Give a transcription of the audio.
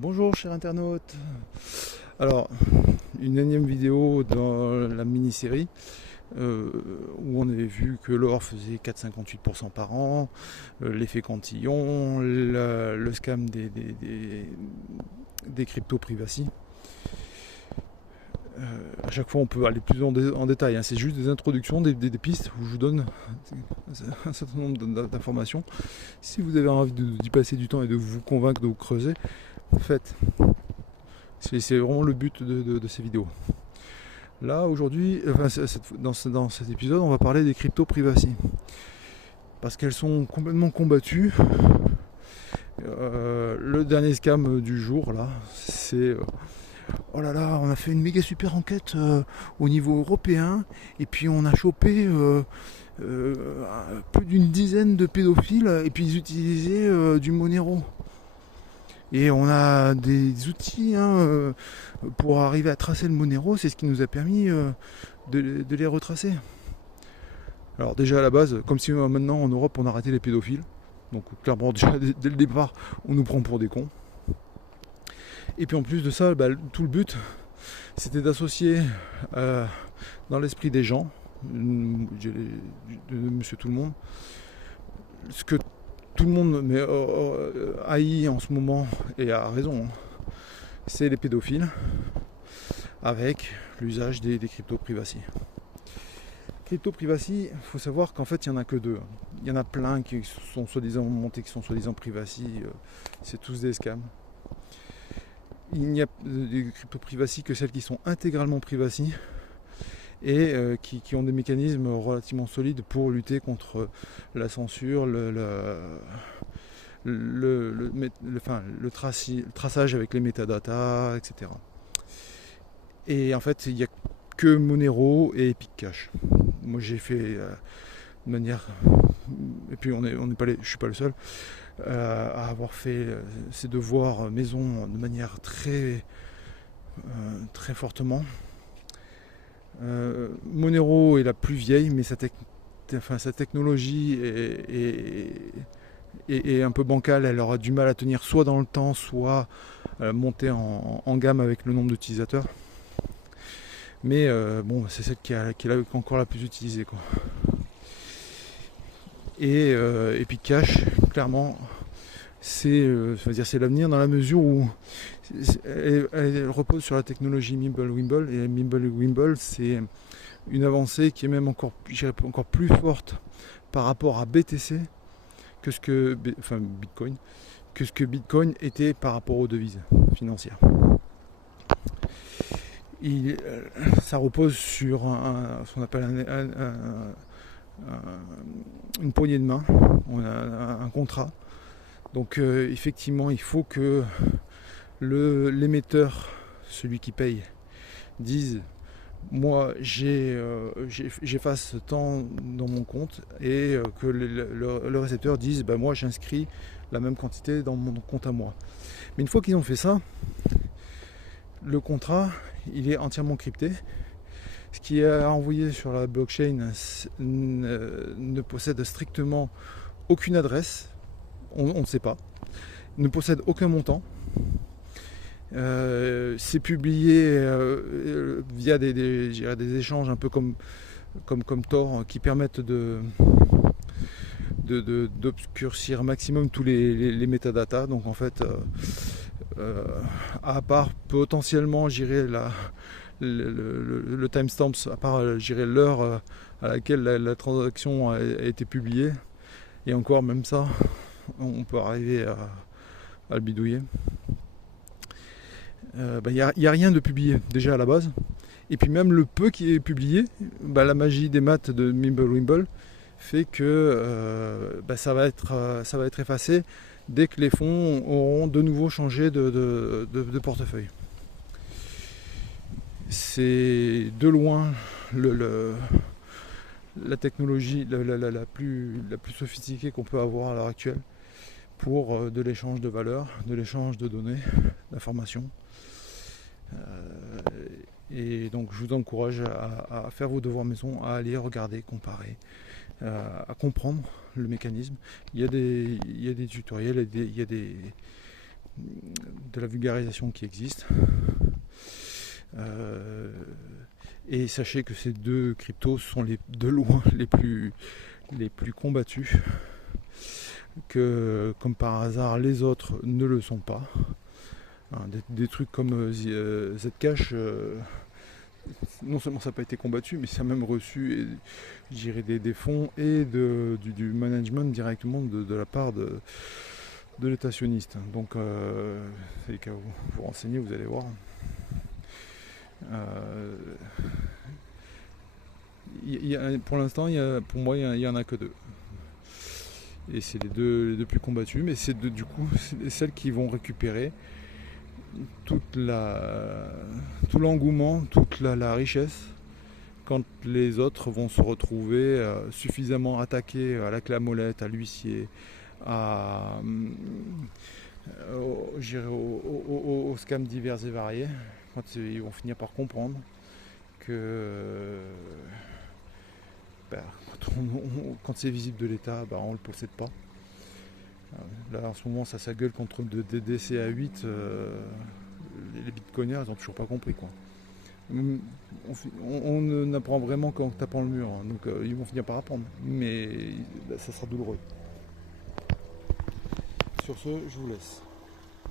Bonjour chers internautes. Alors, une énième vidéo dans la mini-série où on avait vu que l'or faisait 4,58% par an, l'effet Cantillon, le scam des crypto privacy. À chaque fois on peut aller plus en détail, hein. C'est juste des introductions, des pistes où je vous donne un certain nombre d'informations. Si vous avez envie d'y passer du temps et de vous convaincre, de vous creuser, faites. C'est vraiment le but de ces vidéos. Là, aujourd'hui, dans cet épisode, on va parler des crypto privacy. Parce qu'elles sont complètement combattues. Le dernier scam du jour, là, c'est oh là là, on a fait une méga super enquête au niveau européen. Et puis on a chopé plus d'une dizaine de pédophiles. Et puis ils utilisaient du Monero. Et on a des outils pour arriver à tracer le Monero, c'est ce qui nous a permis de les retracer. Alors déjà à la base, comme si maintenant en Europe on arrêtait les pédophiles, donc clairement déjà dès le départ on nous prend pour des cons. Et puis en plus de ça, tout le but c'était d'associer dans l'esprit des gens, de monsieur tout le monde, ce que tout le monde haït en ce moment, et a raison, hein, c'est les pédophiles, avec l'usage des crypto privacy. Crypto privacy, il faut savoir qu'en fait il n'y en a que deux. Il y en a plein qui sont soi-disant montés, qui sont soi-disant privacy, c'est tous des scams. Il n'y a des crypto privacy que celles qui sont intégralement privacy et qui ont des mécanismes relativement solides pour lutter contre la censure, le traçage avec les métadatas, etc. Et en fait, il n'y a que Monero et Epic Cash. Moi, j'ai fait de manière... Et puis, je suis pas le seul à avoir fait ces devoirs maison de manière très fortement. Monero est la plus vieille, mais sa technologie est un peu bancale. Elle aura du mal à tenir soit dans le temps, soit monter en gamme avec le nombre d'utilisateurs. Mais bon, c'est celle qui est encore la plus utilisée, quoi. Et Epic Cash, clairement, c'est l'avenir dans la mesure où elle repose sur la technologie Mimblewimble. Et Mimblewimble, c'est une avancée qui est même encore plus forte par rapport à BTC Bitcoin, que ce que Bitcoin était par rapport aux devises financières. Ça repose sur ce qu'on appelle une poignée de main, on a un contrat. Donc effectivement, il faut que l'émetteur, celui qui paye, dise moi j'efface tant dans mon compte, et que le récepteur dise moi j'inscris la même quantité dans mon compte à moi. Mais une fois qu'ils ont fait ça, le contrat il est entièrement crypté. Ce qui est envoyé sur la blockchain ne possède strictement aucune adresse, on ne sait pas, ne possède aucun montant. C'est publié via des échanges un peu comme Tor, qui permettent d'obscurcir maximum tous les métadatas. Donc en fait, à part potentiellement le timestamp, à part l'heure à laquelle la transaction a été publiée, et encore même ça on peut arriver à le bidouiller. Il n'y a rien de publié déjà à la base, et puis même le peu qui est publié, la magie des maths de Mimblewimble fait que ça va être effacé dès que les fonds auront de nouveau changé de portefeuille. C'est de loin la technologie la plus sophistiquée qu'on peut avoir à l'heure actuelle pour de l'échange de valeurs, de l'échange de données, d'informations. Et donc je vous encourage à faire vos devoirs maison, à aller regarder, comparer, à comprendre le mécanisme. Il y a des tutoriels, il y a de la vulgarisation qui existe. Et sachez que ces deux cryptos sont de loin les plus combattus, que comme par hasard les autres ne le sont pas. Des trucs comme Zcash, non seulement ça n'a pas été combattu, mais ça a même reçu des fonds et du management directement de la part de l'État sioniste. Donc c'est le cas où vous renseignez, vous allez voir. Pour l'instant, pour moi, il n'y en a que deux. Et c'est les deux plus combattus, mais c'est du coup celles qui vont récupérer tout l'engouement, toute la richesse, quand les autres vont se retrouver suffisamment attaqués à la clé à molette, à l'huissier, aux scams divers et variés, quand ils vont finir par comprendre que quand c'est visible de l'État, on ne le possède pas. Là en ce moment ça s'agueule contre des DC à 8, les bitcoiners ils n'ont toujours pas compris quoi. On n'apprend vraiment qu'en tapant le mur, donc ils vont finir par apprendre, mais ça sera douloureux. Sur ce, je vous laisse.